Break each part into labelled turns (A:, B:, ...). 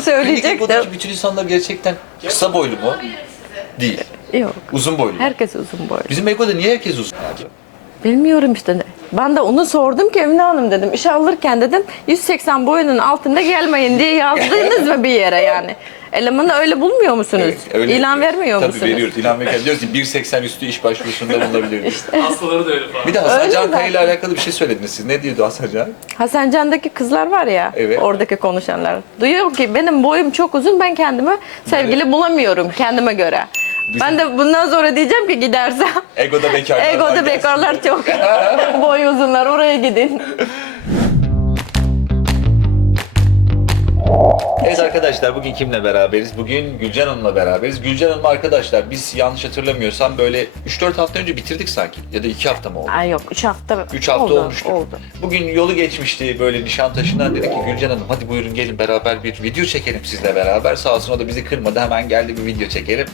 A: Klinik
B: söyleyecektim.
A: egodaki bütün insanlar gerçekten kısa boylu mu? Değil.
B: Yok.
A: Uzun boylu.
B: Herkes uzun boylu.
A: Bizim egoda niye herkes uzun abi?
B: Bilmiyorum işte. Ben de onu sordum ki Emine Hanım dedim. İşe alırken dedim 180 boyunun altında gelmeyin diye yazdınız mı bir yere yani? Elemanı öyle bulmuyor musunuz?
A: öyle
B: İlan vermiyor
A: Tabii
B: musunuz?
A: veriyoruz. İlan verirken diyoruz ki 1.80 üstü iş başvurusunda bulunabilir diyor.
C: Hastaları da öyle falan.
A: Bir de Hasan
B: Öyle
A: Can? Kaya ile alakalı bir şey söylediniz siz. Ne diyordu Hasan Can?
B: Hasancan'daki kızlar var ya,
A: Evet.
B: oradaki konuşanlar. Duyuyor ki benim boyum çok uzun, ben kendime sevgili bulamıyorum kendime göre. Ben de bundan sonra diyeceğim ki gidersem
A: Egoda bekarlar.
B: Ego'da bekarlar çok. Boy uzunlar oraya gidin.
A: arkadaşlar bugün kimle beraberiz? Bugün Gülcan Hanım'la beraberiz. Gülcan Hanım arkadaşlar biz yanlış hatırlamıyorsam böyle 3-4 hafta önce bitirdik sanki. Ya da 2 hafta mı oldu?
B: Ay yok 3 hafta
A: 3 hafta
B: oldu,
A: olmuştu.
B: Oldu.
A: Bugün yolu geçmişti böyle Nişantaşı'ndan dedik ki Gülcan Hanım hadi buyurun gelin beraber bir video çekelim sizle beraber. Sağ olsun o da bizi kırmadı hemen geldi bir video çekelim.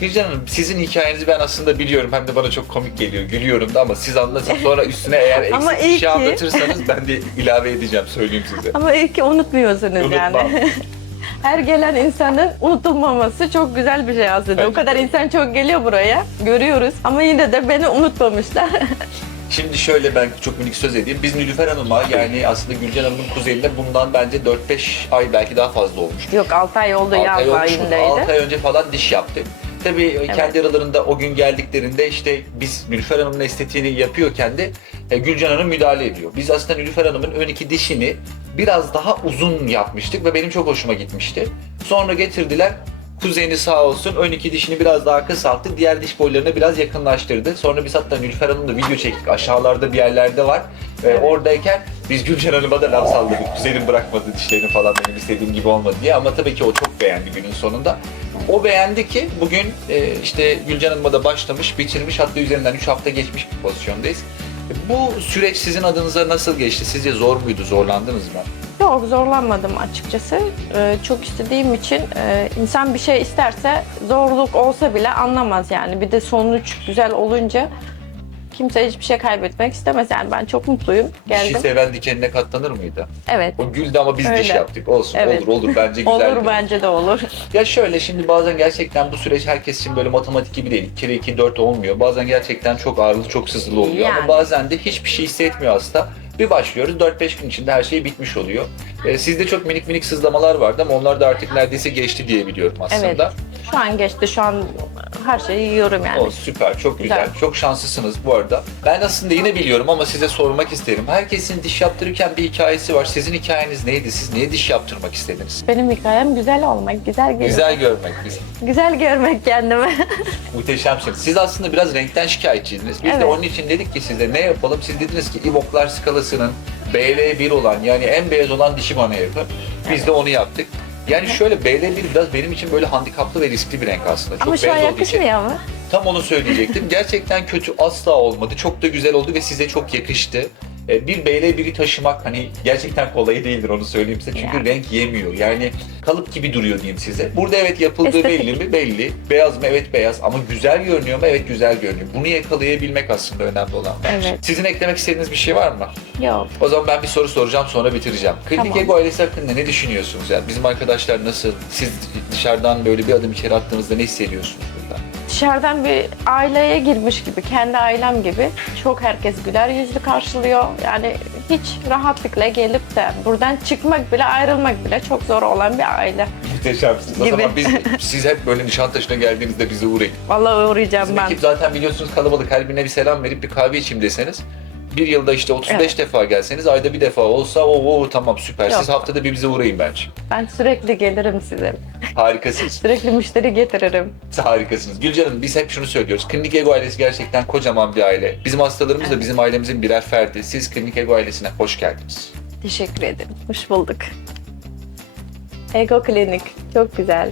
A: Gülcan Hanım sizin hikayenizi ben aslında biliyorum hem de bana çok komik geliyor gülüyorum da ama siz anlatın sonra üstüne eğer eksik bir şey
B: ki-
A: anlatırsanız ben de ilave edeceğim söyleyeyim size.
B: Ama iyi ki unutmuyorsunuz
A: Unutmam.
B: yani. Her gelen insanın unutulmaması çok güzel bir şey aslında.
A: Bence
B: O kadar insan çok geliyor buraya, görüyoruz. Ama yine de beni unutmamışlar.
A: Şimdi şöyle ben çok minik söz edeyim. Biz Nilüfer Hanım'a yani aslında Gülcan Hanım'ın kuzeyinde bundan bence 4-5 ay belki daha fazla olmuş.
B: yok 6 ay oldu
A: Altı
B: yaz
A: ay olmuş mu? Altı
B: ayındaydı.
A: ay önce falan diş yaptık. Tabii kendi aralarında o gün geldiklerinde işte biz Nilüfer Hanım'ın estetiğini yapıyorken de e, Gülcan Hanım müdahale ediyor. Biz aslında Nilüfer Hanım'ın ön iki dişini biraz daha uzun yapmıştık ve benim çok hoşuma gitmişti. Sonra getirdiler Kuzeni sağ olsun ön iki dişini biraz daha kısalttı. Diğer diş boylarına biraz yakınlaştırdı. Sonra biz hatta Nilüfer Hanım'la video çektik. Aşağılarda bir yerlerde var. Ee, oradayken biz Gülcan Hanım'a da laf salladık. Kuzenim bırakmadı dişlerini falan benim istediğim gibi olmadı diye. Ama tabii ki o çok beğendi günün sonunda. O beğendi ki bugün e, işte Gülcan Hanım'a da başlamış, bitirmiş. Hatta üzerinden 3 hafta geçmiş bir pozisyondayız. Bu süreç sizin adınıza nasıl geçti? Sizce zor muydu? Zorlandınız mı?
B: Yok zorlanmadım açıkçası. Ee, çok istediğim için e, insan bir şey isterse zorluk olsa bile anlamaz yani. Bir de sonuç güzel olunca kimse hiçbir şey kaybetmek istemez. Yani ben çok mutluyum.
A: Dişi
B: Geldim.
A: seven dikenine katlanır mıydı?
B: Evet.
A: O güldü ama biz diş
B: Öyle.
A: yaptık. Olsun
B: Evet.
A: olur olur bence güzel.
B: Olur bence de olur.
A: Ya şöyle şimdi bazen gerçekten bu süreç herkes için böyle matematik gibi değil. 2 kere 2 4 olmuyor. Bazen gerçekten çok ağırlı, çok sızılı oluyor. Ama
B: Yani.
A: bazen de hiçbir şey hissetmiyor hasta. Bir başlıyoruz 4-5 gün içinde her şey bitmiş oluyor. Ee, sizde çok minik minik sızlamalar vardı ama onlar da artık neredeyse geçti diye biliyorum aslında.
B: Evet. Şu an geçti. Şu an her şeyi yiyorum yani.
A: O süper, çok güzel.
B: Güzel.
A: Çok şanslısınız bu arada. Ben aslında yine biliyorum ama size sormak isterim. Herkesin diş yaptırırken bir hikayesi var. Sizin hikayeniz neydi? Siz niye diş yaptırmak istediniz?
B: Benim hikayem güzel olmak, güzel görmek.
A: Güzel görmek biz.
B: Güzel görmek kendimi.
A: Muhteşemsiniz. Siz aslında biraz renkten şikayetçiydiniz. Biz de
B: Evet.
A: onun için dedik ki size ne yapalım? Siz dediniz ki İvoklar skalasının BL1 olan yani en beyaz olan dişi bana yapın. Biz de onu yaptık. Yani şöyle BL1 biraz benim için böyle handikaplı ve riskli bir renk aslında. Çok
B: Ama şu an
A: beyaz olduğu için.
B: yakışmıyor mu?
A: Tam onu söyleyecektim. Gerçekten kötü asla olmadı. Çok da güzel oldu ve size çok yakıştı. Ee, Bir BL1'i taşımak hani gerçekten kolay değildir onu söyleyeyim size. Çünkü
B: Ya.
A: renk yemiyor. Yani kalıp gibi duruyor diyeyim size. Burada evet yapıldığı
B: Estetik.
A: belli mi? Belli. Beyaz mı? Evet beyaz. Ama güzel görünüyor mu? Evet güzel görünüyor. Bunu yakalayabilmek aslında önemli olan.
B: Evet.
A: Sizin eklemek istediğiniz bir şey var mı?
B: Yok.
A: O zaman ben bir soru soracağım sonra bitireceğim. Klinik
B: Tamam.
A: Ego ailesi hakkında ne düşünüyorsunuz? Yani bizim arkadaşlar nasıl? Siz dışarıdan böyle bir adım içeri attığınızda ne hissediyorsunuz burada?
B: Dışarıdan bir aileye girmiş gibi, kendi ailem gibi çok herkes güler yüzlü karşılıyor. Yani hiç rahatlıkla gelip de buradan çıkmak bile, ayrılmak bile çok zor olan bir aile.
A: Muhteşemsiniz. O
B: Gibi.
A: zaman biz, siz hep böyle Nişantaşı'na geldiğinizde bize uğrayın.
B: Vallahi uğrayacağım
A: Bizim
B: ben.
A: ekip zaten biliyorsunuz kalabalık. Her birine bir selam verip bir kahve içeyim deseniz. Bir yılda işte 35
B: Evet.
A: defa gelseniz ayda bir defa olsa o o tamam süper. Siz
B: Yok.
A: haftada bir bize uğrayın bence.
B: Ben sürekli gelirim size.
A: Harikasınız.
B: Sürekli müşteri getiririm.
A: Siz harikasınız. Gülcan'ım biz hep şunu söylüyoruz. Klinik Ego ailesi gerçekten kocaman bir aile. Bizim hastalarımız da bizim ailemizin birer ferdi. Siz Klinik Ego ailesine hoş geldiniz.
B: Teşekkür ederim. Hoş bulduk. Ego Klinik. Çok güzel.